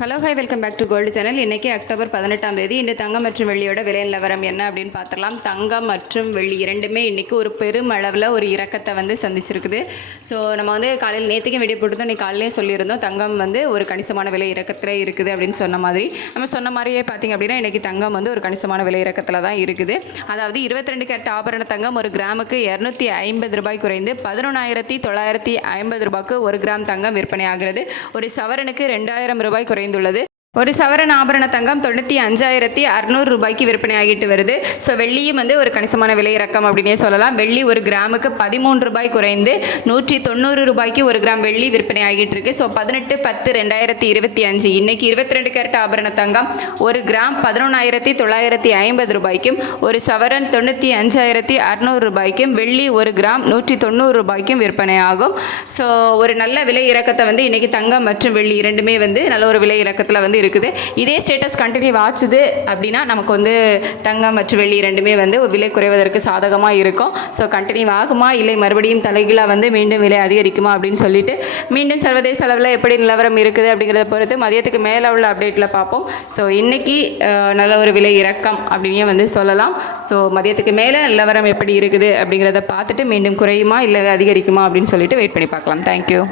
Hello hi welcome back to gold channel. இன்றைக்கி October 18ஆம் தேதி இந்த தங்கம் மற்றும் வெள்ளியோட விலை நிலவரம் என்ன அப்படின்னு பார்த்துடலாம். தங்கம் மற்றும் வெள்ளி இரண்டுமே இன்றைக்கி ஒரு பெரும் அளவில் ஒரு இறக்கத்தை வந்து சந்திச்சிருக்குது. ஸோ நம்ம வந்து காலையில் நேற்றுக்கும் வீடியோ போட்டுருந்தோம், இன்றைக்கி காலையிலேயே சொல்லியிருந்தோம் தங்கம் வந்து ஒரு கணிசமான விலை இறக்கத்தில் இருக்குது அப்படின்னு சொன்ன மாதிரி. நம்ம சொன்ன மாதிரியே பார்த்திங்க அப்படின்னா இன்றைக்கி தங்கம் வந்து ஒரு கணிசமான விலை இறக்கத்தில் தான் இருக்குது. அதாவது 22 கேரட் ஆபரண தங்கம் ஒரு கிராமுக்கு 250 ரூபாய் குறைந்து 11,950 ரூபாய்க்கு ஒரு கிராம் தங்கம் விற்பனை ஆகிறது. ஒரு சவரனுக்கு 2000 ரூபாய் குறைந்துள்ளது. ஒரு சவரன் ஆபரண தங்கம் 95,600 ரூபாய்க்கு விற்பனை ஆகிட்டு வருது. ஸோ வெள்ளியும் வந்து ஒரு கணிசமான விலை இறக்கம் அப்படின்னே சொல்லலாம். வெள்ளி ஒரு கிராமுக்கு 13 ரூபாய் குறைந்து 190 ரூபாய்க்கு ஒரு கிராம் வெள்ளி விற்பனை ஆகிட்டு இருக்கு. ஸோ 18/10/2025 இன்னைக்கு 22 கேரட் ஆபரண தங்கம் ஒரு கிராம் 11,950 ரூபாய்க்கும் ஒரு சவரன் 95,600 ரூபாய்க்கும் வெள்ளி ஒரு கிராம் 190 ரூபாய்க்கும் விற்பனை ஆகும். ஸோ ஒரு நல்ல விலை இறக்கத்தை வந்து இன்னைக்கு தங்கம் மற்றும் வெள்ளி இரண்டுமே வந்து நல்ல ஒரு விலை இறக்கத்தில் வந்து இருக்குது. இதே ஸ்டேட்டஸ் கண்டினியூ ஆச்சுது அப்படின்னா நமக்கு வந்து தங்கம் மற்றும் வெள்ளி இரண்டுமே வந்து விலை குறைவதற்கு சாதகமாக இருக்கும். ஸோ கண்டினியூ ஆகுமா இல்லை மறுபடியும் தலைகீழாக வந்து மீண்டும் விலை அதிகரிக்குமா அப்படின்னு சொல்லிட்டு மீண்டும் சர்வதேச அளவில் எப்படி நிலவரம் இருக்குது அப்படிங்கிறத பொறுத்து மதியத்துக்கு மேலே உள்ள அப்டேட்டில் பார்ப்போம். ஸோ இன்றைக்கி நல்ல ஒரு விலை இறக்கம் அப்படின்னே வந்து சொல்லலாம். ஸோ மதியத்துக்கு மேலே நிலவரம் எப்படி இருக்குது அப்படிங்கிறத பார்த்துட்டு மீண்டும் குறையுமா இல்லை அதிகரிக்குமா அப்படின்னு சொல்லிட்டு வெயிட் பண்ணி பார்க்கலாம். தேங்க்யூ.